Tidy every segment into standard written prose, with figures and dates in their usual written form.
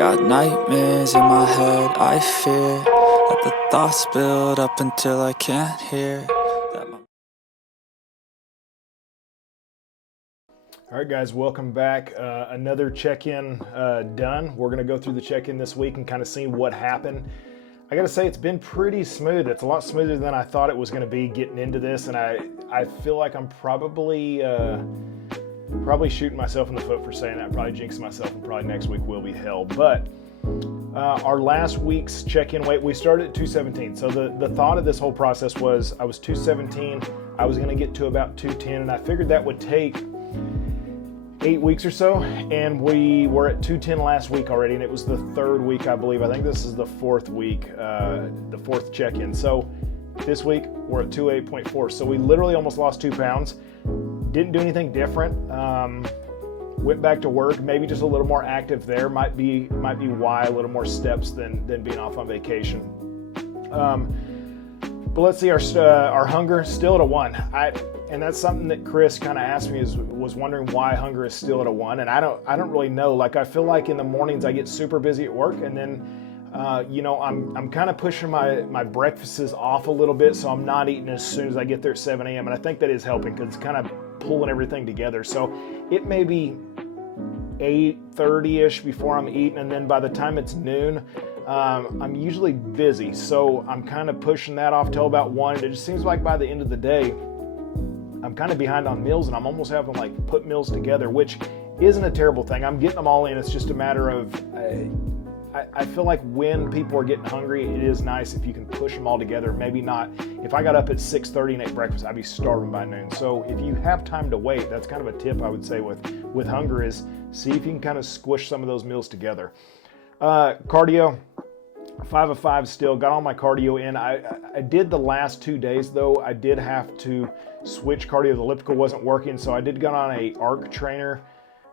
got nightmares in my head, I fear that the thoughts build up until I can't hear that All right, guys, welcome back. Another check-in done. We're going to go through the check-in this week and kind of see what happened. I got to say, it's been pretty smooth. It's a lot smoother than I thought it was going to be getting into this, and I feel like I'm probably shooting myself in the foot for saying that, probably jinxing myself, and probably next week will be hell. But our last week's check-in weight, we started at 217. So the thought of this whole process was I was 217, I was going to get to about 210, and I figured that would take 8 weeks or so, and we were at 210 last week already, and it was the third week, I believe. I think this is the fourth week, the fourth check-in. So this week we're at 208.4. So we literally almost lost 2 pounds. Didn't do anything different. Went back to work, maybe just a little more active there. Might be why a little more steps than being off on vacation. But let's see, our hunger still at a 1. And that's something that Chris kind of asked me, was wondering why hunger is still at a 1. And I don't really know. Like, I feel like in the mornings I get super busy at work, and then I'm kind of pushing my breakfasts off a little bit, so I'm not eating as soon as I get there at 7 a.m. And I think that is helping because it's kind of pulling everything together. So it may be 8:30ish before I'm eating, and then by the time it's noon, I'm usually busy. So I'm kind of pushing that off till about 1. And it just seems like by the end of the day, I'm kind of behind on meals, and I'm almost having to like put meals together, which isn't a terrible thing. I'm getting them all in. It's just a matter of, I feel like when people are getting hungry, it is nice if you can push them all together. Maybe not, if I got up at 6:30 and ate breakfast, I'd be starving by noon. So if you have time to wait, that's kind of a tip I would say with hunger, is see if you can kind of squish some of those meals together. Cardio, 5 of 5 still, got all my cardio in. I did the last 2 days though. I did have to switch cardio. The elliptical wasn't working, so I did get on a arc trainer,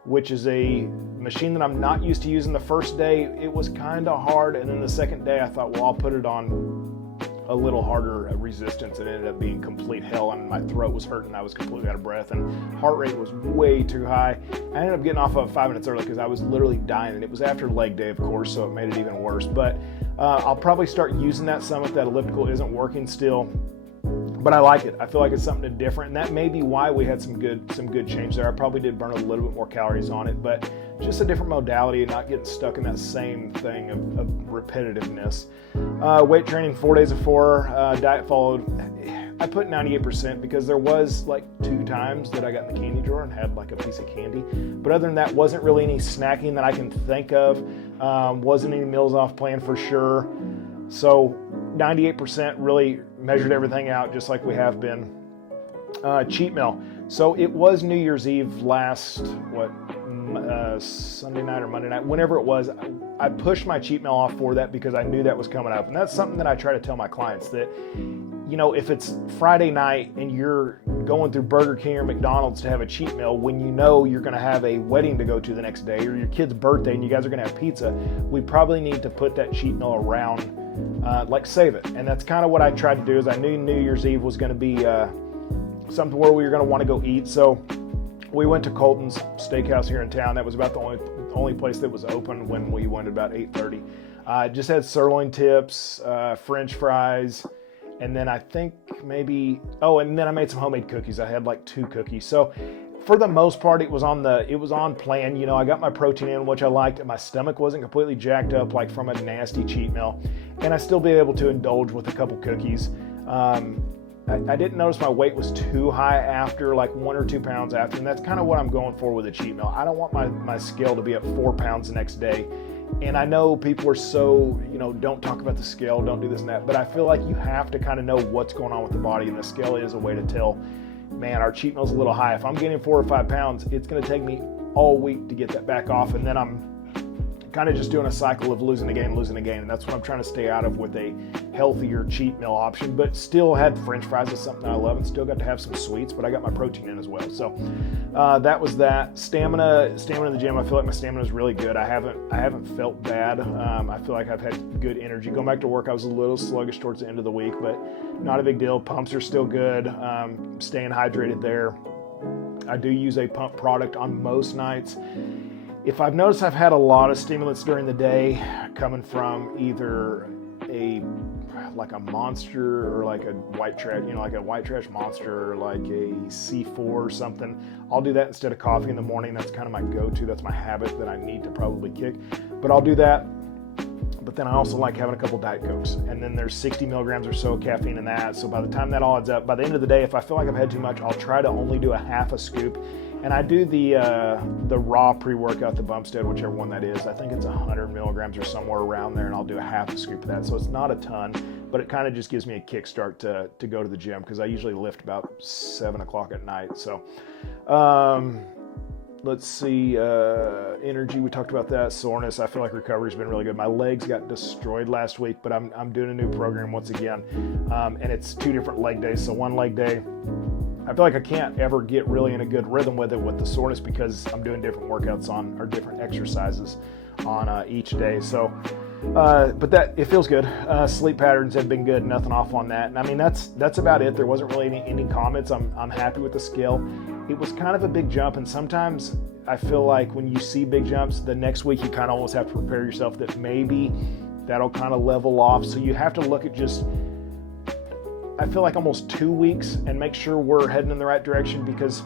which is a machine that I'm not used to using. The first day it was kind of hard, and then the second day I thought, well, I'll put it on a little harder resistance. It ended up being complete hell, and my throat was hurting. I was completely out of breath, and heart rate was way too high. I ended up getting off of 5 minutes early because I was literally dying, and it was after leg day, of course, so it made it even worse. But I'll probably start using that some if that elliptical isn't working still. But I like it. I feel like it's something different, and that may be why we had some good change there. I probably did burn a little bit more calories on it, but just a different modality and not getting stuck in that same thing of repetitiveness. Weight training, 4 days of 4. Diet followed. I put 98% because there was like 2 times that I got in the candy drawer and had like a piece of candy. But other than that, wasn't really any snacking that I can think of. Wasn't any meals off plan for sure. So 98%, really measured everything out just like we have been. Cheat meal. So it was New Year's Eve last, Sunday night or Monday night, whenever it was. I pushed my cheat meal off for that because I knew that was coming up. And that's something that I try to tell my clients, that, if it's Friday night and you're going through Burger King or McDonald's to have a cheat meal when you know you're going to have a wedding to go to the next day, or your kid's birthday and you guys are going to have pizza, we probably need to put that cheat meal around, save it. And that's kind of what I tried to do. Is I knew New Year's Eve was going to be something where we were going to want to go eat. So we went to Colton's Steakhouse here in town. That was about the only place that was open when we went at about 8:30. Just had sirloin tips, French fries, and then I think and then I made some homemade cookies. I had like 2 cookies. So for the most part, it was on plan. I got my protein in, which I liked, and my stomach wasn't completely jacked up like from a nasty cheat meal, and I still be able to indulge with a couple cookies. I didn't notice my weight was too high after, like 1 or 2 pounds after, and that's kind of what I'm going for with a cheat meal. I don't want my scale to be at 4 pounds the next day. And I know people are so, don't talk about the scale, don't do this and that, but I feel like you have to kind of know what's going on with the body, and the scale is a way to tell, man, our cheat meal's a little high. If I'm getting 4 or 5 pounds, it's going to take me all week to get that back off, and then I'm kind of just doing a cycle of losing again, and that's what I'm trying to stay out of with a healthier cheat meal option. But still had French fries, is something I love, and still got to have some sweets, but I got my protein in as well. So that was that. Stamina in the gym, I feel like my stamina is really good. I haven't felt bad. I feel like I've had good energy. Going back to work, I was a little sluggish towards the end of the week, but not a big deal. Pumps are still good. Staying hydrated there. I do use a pump product on most nights. If I've noticed I've had a lot of stimulants during the day coming from either like a Monster or like a white trash, like a white trash Monster or like a C4 or something, I'll do that instead of coffee in the morning. That's kind of my go-to. That's my habit that I need to probably kick, but I'll do that. But then I also like having a couple Diet Cokes, and then there's 60 milligrams or so of caffeine in that. So by the time that all adds up, by the end of the day, if I feel like I've had too much, I'll try to only do a half a scoop. And I do the raw pre-workout, the Bumstead, whichever one that is. I think it's 100 milligrams or somewhere around there, and I'll do a half a scoop of that. So it's not a ton, but it kind of just gives me a kickstart to go to the gym, because I usually lift about 7 o'clock at night. So let's see, energy, we talked about that. Soreness, I feel like recovery's been really good. My legs got destroyed last week, but I'm doing a new program once again, and it's 2 different leg days. So one leg day, I feel like I can't ever get really in a good rhythm with it with the soreness, because I'm doing different workouts or different exercises on each day. So, but it feels good. Sleep patterns have been good. Nothing off on that. And I mean, that's about it. There wasn't really any comments. I'm happy with the scale. It was kind of a big jump, and sometimes I feel like when you see big jumps, the next week you kind of almost have to prepare yourself that maybe that'll kind of level off. So you have to look at just, I feel like almost 2 weeks, and make sure we're heading in the right direction, because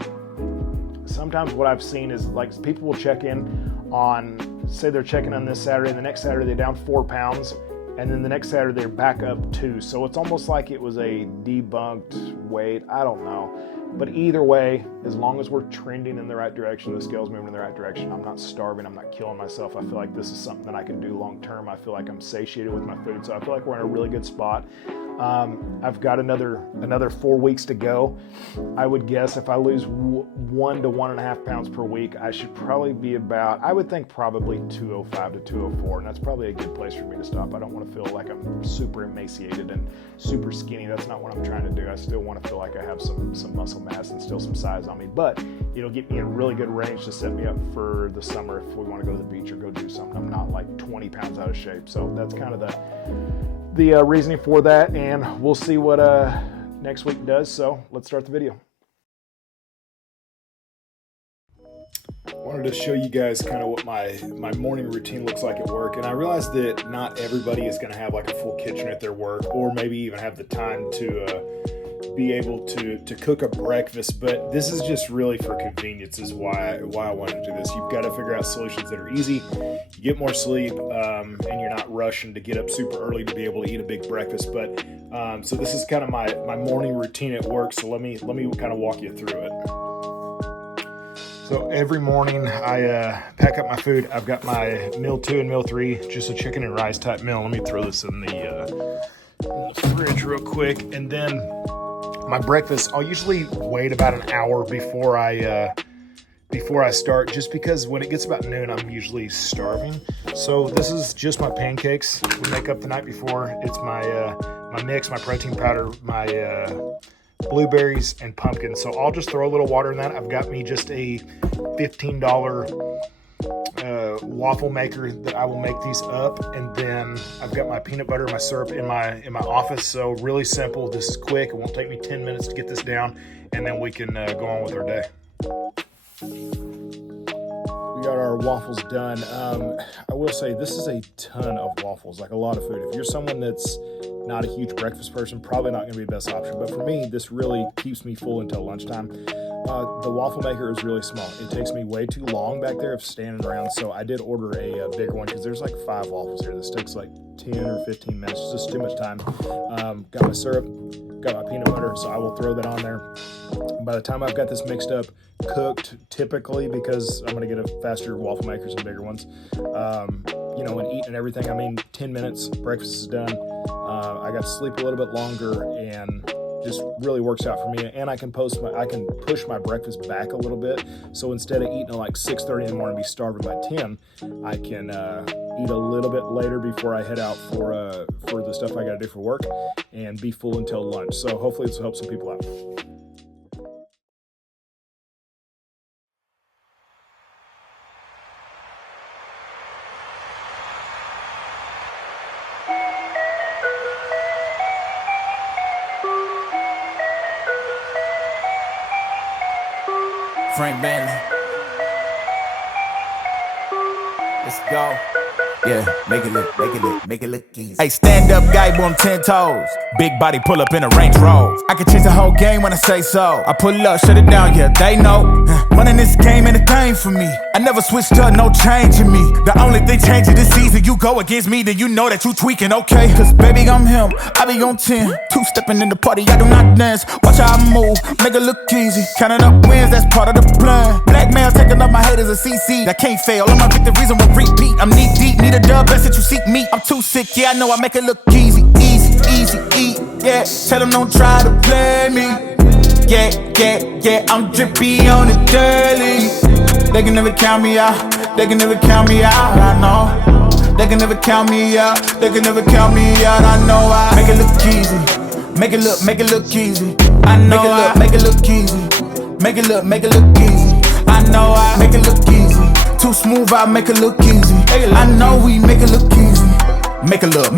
sometimes what I've seen is like people will check in on, say they're checking on this Saturday, and the next Saturday they're down 4 pounds, and then the next Saturday they're back up 2. So it's almost like it was a debunked weight. I don't know. But either way, as long as we're trending in the right direction, the scale's moving in the right direction, I'm not starving, I'm not killing myself. I feel like this is something that I can do long term. I feel like I'm satiated with my food, so I feel like we're in a really good spot. I've got another 4 weeks to go. I would guess if I lose 1 to 1.5 pounds per week, I should probably be about, I would think probably 205 to 204, and that's probably a good place for me to stop. I don't want to feel like I'm super emaciated and super skinny. That's not what I'm trying to do. I still want to feel like I have some muscle mass and still some size on me, but it'll get me in a really good range to set me up for the summer if we want to go to the beach or go do something. I'm not like 20 pounds out of shape, so that's kind of the reasoning for that, and we'll see what next week does. So let's start the video. I wanted to show you guys kind of what my morning routine looks like at work, and I realized that not everybody is going to have like a full kitchen at their work, or maybe even have the time to be able to cook a breakfast, but this is just really for convenience is why I wanted to do this. You've got to figure out solutions that are easy, you get more sleep, and you're not rushing to get up super early to be able to eat a big breakfast. But so this is kind of my morning routine at work, so let me kind of walk you through it. So every morning I pack up my food. I've got my meal 2 and meal 3, just a chicken and rice type meal. Let me throw this in the fridge real quick, and then my breakfast, I'll usually wait about an hour before I start, just because when it gets about noon, I'm usually starving. So this is just my pancakes we make up the night before. It's my mix, my protein powder, my blueberries, and pumpkin. So I'll just throw a little water in that. I've got me just a $15 waffle maker that I will make these up, and then I've got my peanut butter and my syrup in my office. So really simple. This is quick. It won't take me 10 minutes to get this down, and then we can go on with our day. We got our waffles done. I will say this is a ton of waffles, like a lot of food. If you're someone that's not a huge breakfast person, probably not going to be the best option. But for me, this really keeps me full until lunchtime. The waffle maker is really small. It takes me way too long back there of standing around, so I did order a bigger one because there's like 5 waffles here. This takes like 10 or 15 minutes. It's just too much time. Got my syrup, got my peanut butter, so I will throw that on there. By the time I've got this mixed up, cooked typically, because I'm going to get a faster waffle makers and bigger ones, and eating and everything, 10 minutes, breakfast is done. I got to sleep a little bit longer, and just really works out for me. And I can push my breakfast back a little bit. So instead of eating at like 6:30 in the morning and be starving by 10, I can eat a little bit later before I head out for the stuff I got to do for work, and be full until lunch. So hopefully this will help some people out. Frank Banley. Let's go. Yeah, make it look easy. Hey, stand up guy, boom, 10 toes. Big body pull up in a Range Rover. I can change the whole game when I say so. I pull up, shut it down, yeah, they know. Running this game ain't a thing for me. I never switched up, no change in me. The only thing changing this season, you go against me, then you know that you tweaking, okay? Cause baby, I'm him, I be on 10. Two-stepping in the party, I do not dance. Watch how I move, make it look easy. Counting up wins, that's part of the plan. Blackmail, taking up my haters a CC. I can't fail, all my victories on repeat. I'm knee deep, need a dub, best that you seek me. I'm too sick, yeah, I know I make it look easy. Yeah, tell them don't try to play me. Yeah, I'm drippy on the daily. They can never count me out, I know. They can never count me out, I know I make it look easy. Make it look easy. I know I make it look easy. Make it look easy. I know I make it look easy. Too smooth, I make it look easy. I know we make it look easy. Make it look.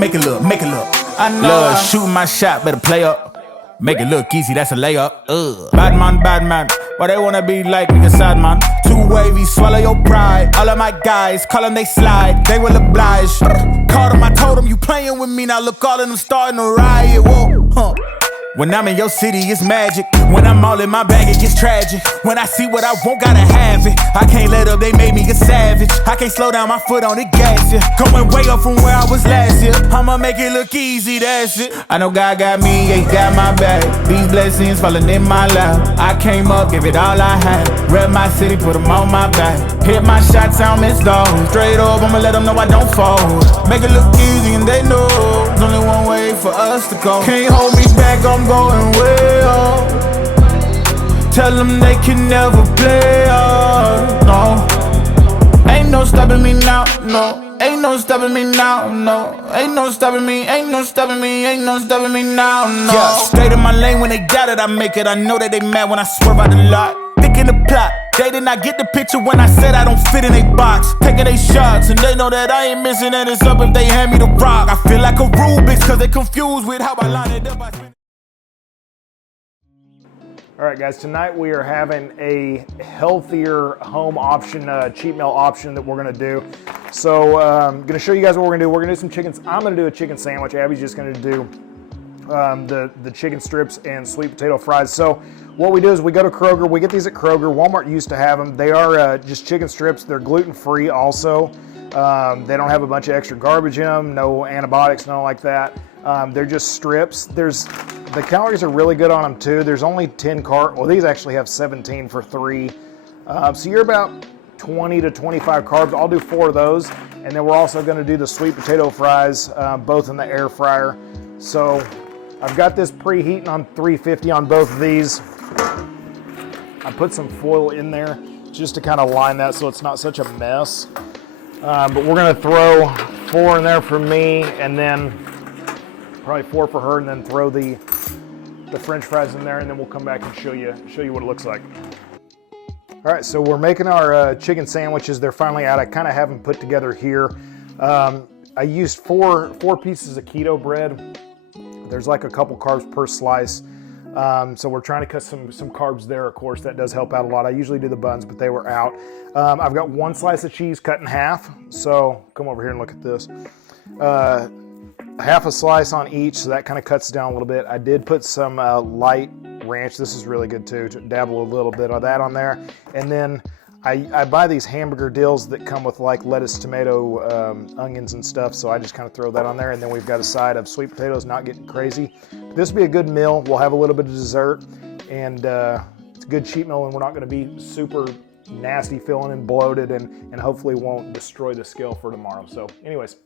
I know love, shoot my shot, better play up. Make it look easy, that's a layup. Bad man. Why they wanna be like nigga sad man? Too wavy, swallow your pride. All of my guys, call them they slide. They will oblige. Called them, I told them you playing with me. Now look, all of them starting to riot. Whoa, When I'm in your city, it's magic. When I'm all in my bag, it gets tragic. When I see what I want, gotta have it. I can't let up, they made me a savage. I can't slow down my foot on the gas, yeah. Going way up from where I was last year. I'ma make it look easy, that's it. I know God got me, he got my back. These blessings falling in my lap. I came up, give it all I had. Rep my city, put them on my back. Hit my shots, I miss those. Straight up, I'ma let them know I don't fold. Make it look easy and they know there's only one way for us to go. Can't hold me back, I'm going way up. Tell them they can never play us, no. Ain't no stopping me now, no. Ain't no stopping me now, no. Ain't no stopping me now, no. Yeah, straight in my lane when they doubt it, I make it. I know that they mad when I swerve out the lot. Thick in the plot, they did not get the picture when I said I don't fit in a box. Taking they shots, and they know that I ain't missing, and it's up if they hand me the rock. I feel like a Rubik's, cause they confused with how I line it up. All right, guys, tonight we are having a healthier home option, cheat meal option that we're gonna do. So I'm gonna show you guys what we're gonna do. We're gonna do some chickens. I'm gonna do a chicken sandwich. Abby's just gonna do the chicken strips and sweet potato fries. So what we do is we go to Kroger. We get these at Kroger. Walmart used to have them. They are just chicken strips. They're gluten-free also. They don't have a bunch of extra garbage in them, no antibiotics, nothing like that. They're just strips. The calories are really good on them too. There's only 10 carbs. Well, these actually have 17 for 3. So you're about 20 to 25 carbs. I'll do 4 of those. And then we're also gonna do the sweet potato fries, both in the air fryer. So I've got this preheating on 350 on both of these. I put some foil in there just to kind of line that so it's not such a mess. But we're gonna throw 4 in there for me, and then probably 4 for her, and then throw the French fries in there, and then we'll come back and show you what it looks like. All right, so we're making our chicken sandwiches. They're finally out. I kind of have them put together here. I used 4 pieces of keto bread. There's like a couple carbs per slice. So we're trying to cut some carbs there, of course. That does help out a lot. I usually do the buns, but they were out. I've got 1 slice of cheese cut in half. So come over here and look at this. Half a slice on each, so that kind of cuts down a little bit. I did put some light ranch. This is really good too, to dabble a little bit of that on there. And then I buy these hamburger dills that come with like lettuce, tomato, onions and stuff, so I just kind of throw that on there. And then we've got a side of sweet potatoes, not getting crazy. This will be a good meal. We'll have a little bit of dessert, and it's a good cheat meal, and we're not going to be super nasty feeling and bloated, and hopefully won't destroy the scale for tomorrow. So anyways,